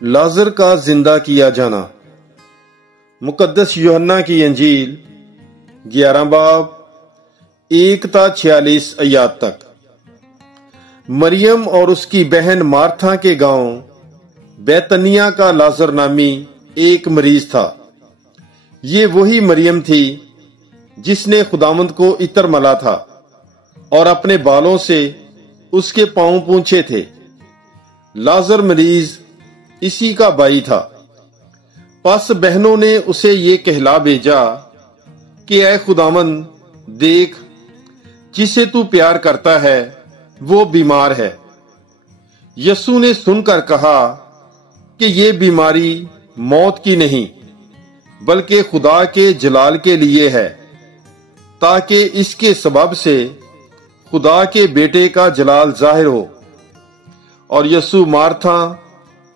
लाजर का जिंदा किया जाना। मुकद्दस यूहन्ना की अंजील 11 बाब 1 ता 46 आयत तक। मरियम और उसकी बहन मार्था के गांव बैतनिया का लाजर नामी एक मरीज था। ये वही मरियम थी जिसने खुदावंद को इत्र मला था और अपने बालों से उसके पांव पूंछे थे। लाजर मरीज इसी का भाई था। पस बहनों ने उसे ये कहला भेजा कि ऐ खुदावंद, देख, जिसे तू प्यार करता है वो बीमार है। यीशु ने सुनकर कहा कि ये बीमारी मौत की नहीं बल्कि खुदा के जलाल के लिए है, ताकि इसके सबब से खुदा के बेटे का जलाल जाहिर हो। और यीशु मार्था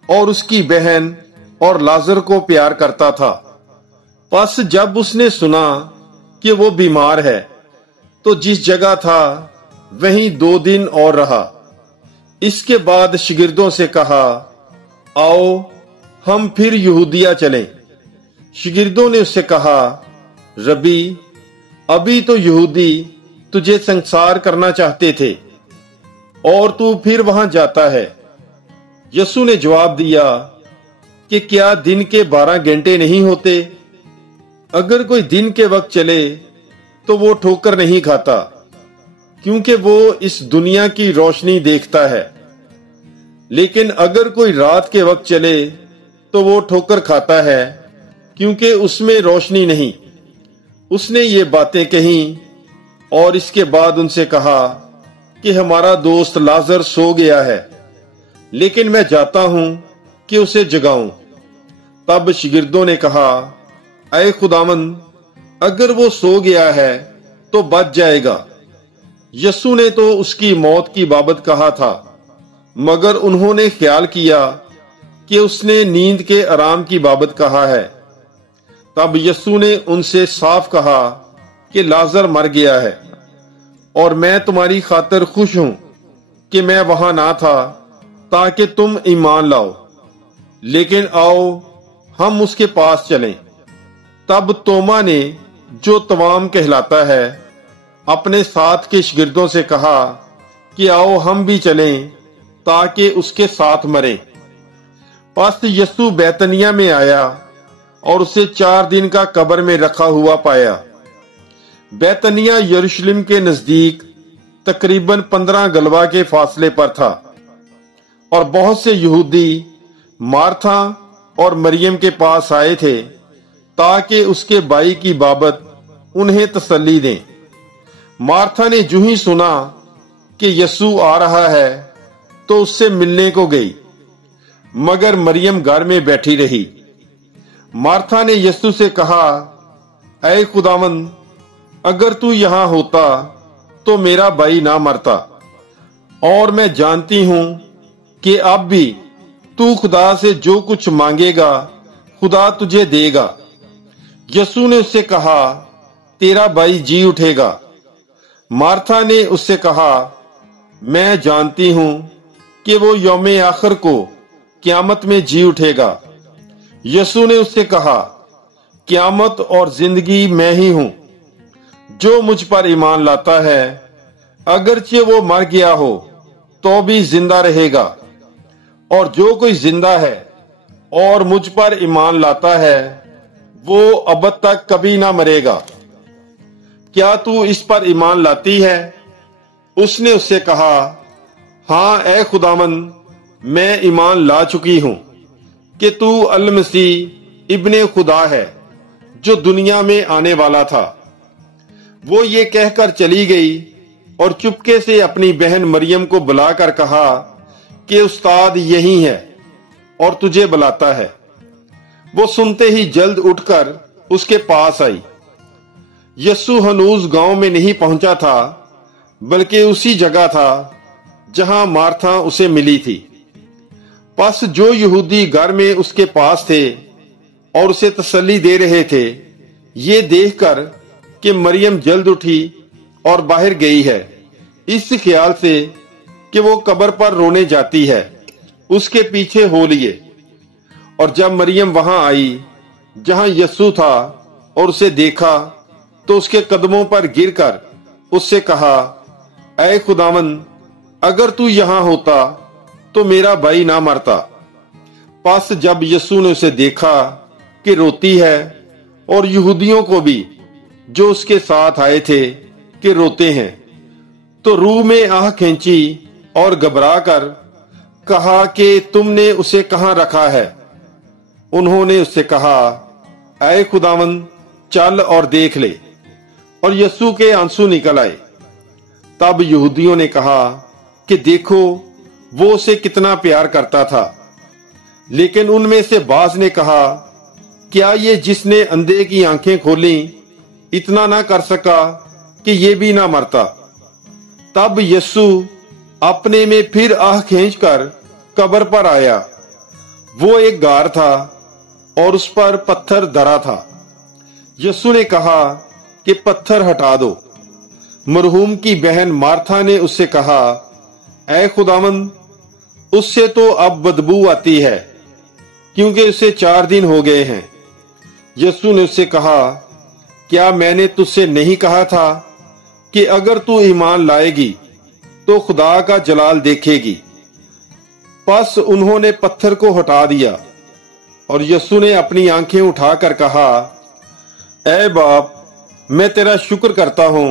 और उसकी बहन और लाजर को प्यार करता था। पस जब उसने सुना कि वो बीमार है तो जिस जगह था वहीं 2 दिन और रहा। इसके बाद शिगिर्दों से कहा, आओ हम फिर यहूदिया चलें। शिगिर्दों ने उससे कहा, रबी, अभी तो यहूदी तुझे संसार करना चाहते थे और तू फिर वहां जाता है। यीशु ने जवाब दिया कि क्या दिन के 12 घंटे नहीं होते? अगर कोई दिन के वक्त चले तो वो ठोकर नहीं खाता, क्योंकि वो इस दुनिया की रोशनी देखता है। लेकिन अगर कोई रात के वक्त चले तो वो ठोकर खाता है, क्योंकि उसमें रोशनी नहीं। उसने ये बातें कही और इसके बाद उनसे कहा कि हमारा दोस्त लाजर सो गया है, लेकिन मैं जाता हूं कि उसे जगाऊं। तब शिगिर्दों ने कहा, ऐ खुदावंद, अगर वो सो गया है तो बच जाएगा। यीशु ने तो उसकी मौत की बाबत कहा था, मगर उन्होंने ख्याल किया कि उसने नींद के आराम की बाबत कहा है। तब यीशु ने उनसे साफ कहा कि लाजर मर गया है और मैं तुम्हारी खातिर खुश हूं कि मैं वहां ना था, ताकि तुम ईमान लाओ। लेकिन आओ हम उसके पास चलें। तब तोमा ने, जो तवाम कहलाता है, अपने साथ के शिगिर्दों से कहा कि आओ हम भी चलें ताकि उसके साथ मरें। पस यीशु बैतनिया में आया और उसे 4 दिन का कब्र में रखा हुआ पाया। बैतनिया यरूशलेम के नजदीक तकरीबन 15 गलवा के फासले पर था और बहुत से यहूदी मार्था और मरियम के पास आए थे ताकि उसके भाई की बाबत उन्हें तसल्ली दें। मार्था ने जो ही सुना कि यीशु आ रहा है तो उससे मिलने को गई, मगर मरियम घर में बैठी रही। मार्था ने यीशु से कहा, ऐ खुदावंद, अगर तू यहां होता तो मेरा भाई ना मरता। और मैं जानती हूं कि अब भी तू खुदा से जो कुछ मांगेगा खुदा तुझे देगा। यीशु ने उससे कहा, तेरा भाई जी उठेगा। मार्था ने उससे कहा, मैं जानती हूं कि वो यौमे आखिर को क़यामत में जी उठेगा। यीशु ने उससे कहा, क़यामत और जिंदगी मैं ही हूं। जो मुझ पर ईमान लाता है, अगरचे वो मर गया हो तो भी जिंदा रहेगा। और जो कोई जिंदा है और मुझ पर ईमान लाता है, वो अब तक कभी ना मरेगा। क्या तू इस पर ईमान लाती है? उसने उससे कहा, हाँ ऐ खुदावंद, मैं ईमान ला चुकी हूं कि तू अल मसीह इब्ने खुदा है, जो दुनिया में आने वाला था। वो ये कहकर चली गई और चुपके से अपनी बहन मरियम को बुलाकर कहा कि उस्ताद यही है और तुझे बुलाता है। वो सुनते ही जल्द उठकर उसके पास आई। यीशु हनूज गांव में नहीं पहुंचा था, बल्कि उसी जगह था जहां मार्था उसे मिली थी। पस जो यहूदी घर में उसके पास थे और उसे तसल्ली दे रहे थे, ये देखकर कि मरियम जल्द उठी और बाहर गई है, इस ख्याल से कि वो कब्र पर रोने जाती है, उसके पीछे हो लिए। और जब मरियम वहां आई जहां यीशु था और उसे देखा तो उसके कदमों पर गिरकर उससे कहा, ऐ खुदावंद, अगर तू यहाँ होता तो मेरा भाई ना मरता। बस जब यीशु ने उसे देखा कि रोती है और यहूदियों को भी जो उसके साथ आए थे कि रोते हैं, तो रूह में आह खींची और घबरा कर कहा कि तुमने उसे कहाँ रखा है। उन्होंने उससे कहा, ऐ खुदावंद, चल और देख ले। और यीशु के आंसू निकल आए। तब यहूदियों ने कहा कि देखो वो उसे कितना प्यार करता था। लेकिन उनमें से बाज ने कहा, क्या ये जिसने अंधे की आंखें खोली इतना ना कर सका कि ये भी ना मरता। तब यीशु अपने में फिर आह खींचकर कब्र पर आया। वो एक गार था और उस पर पत्थर धरा था। यीशु ने कहा कि पत्थर हटा दो। मरहूम की बहन मार्था ने उससे कहा, ऐ खुदावंद, उससे तो अब बदबू आती है, क्योंकि उसे 4 दिन हो गए हैं। यीशु ने उससे कहा, क्या मैंने तुझसे नहीं कहा था कि अगर तू ईमान लाएगी तो खुदा का जलाल देखेगी। बस उन्होंने पत्थर को हटा दिया और यीशु ने अपनी आंखें उठाकर कहा, ऐ बाप, मैं तेरा शुक्र करता हूं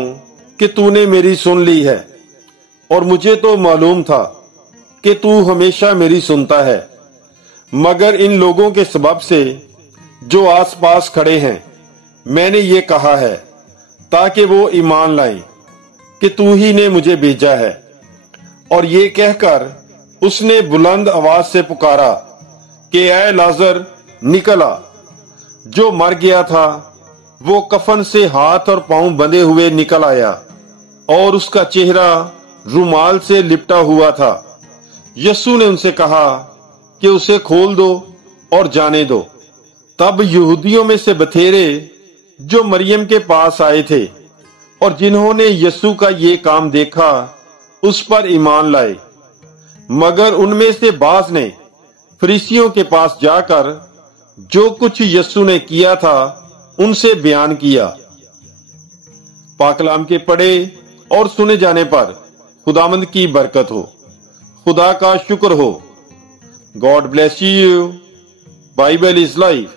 कि तूने मेरी सुन ली है, और मुझे तो मालूम था कि तू हमेशा मेरी सुनता है, मगर इन लोगों के सबब से जो आसपास खड़े हैं मैंने ये कहा है, ताकि वो ईमान लाएं कि तू ही ने मुझे भेजा है। और ये कहकर उसने बुलंद आवाज से पुकारा कि ऐ लाजर, निकल आ। जो मर गया था वो कफन से हाथ और पांव बंधे हुए निकल आया और उसका चेहरा रुमाल से लिपटा हुआ था। यीशु ने उनसे कहा कि उसे खोल दो और जाने दो। तब यहूदियों में से बथेरे जो मरियम के पास आए थे और जिन्होंने यीशु का ये काम देखा उस पर ईमान लाए। मगर उनमें से बाज ने फरीसियों के पास जाकर जो कुछ यीशु ने किया था उनसे बयान किया। पाकलाम के पढ़े और सुने जाने पर खुदावंद की बरकत हो। खुदा का शुक्र हो। God bless you. Bible is life.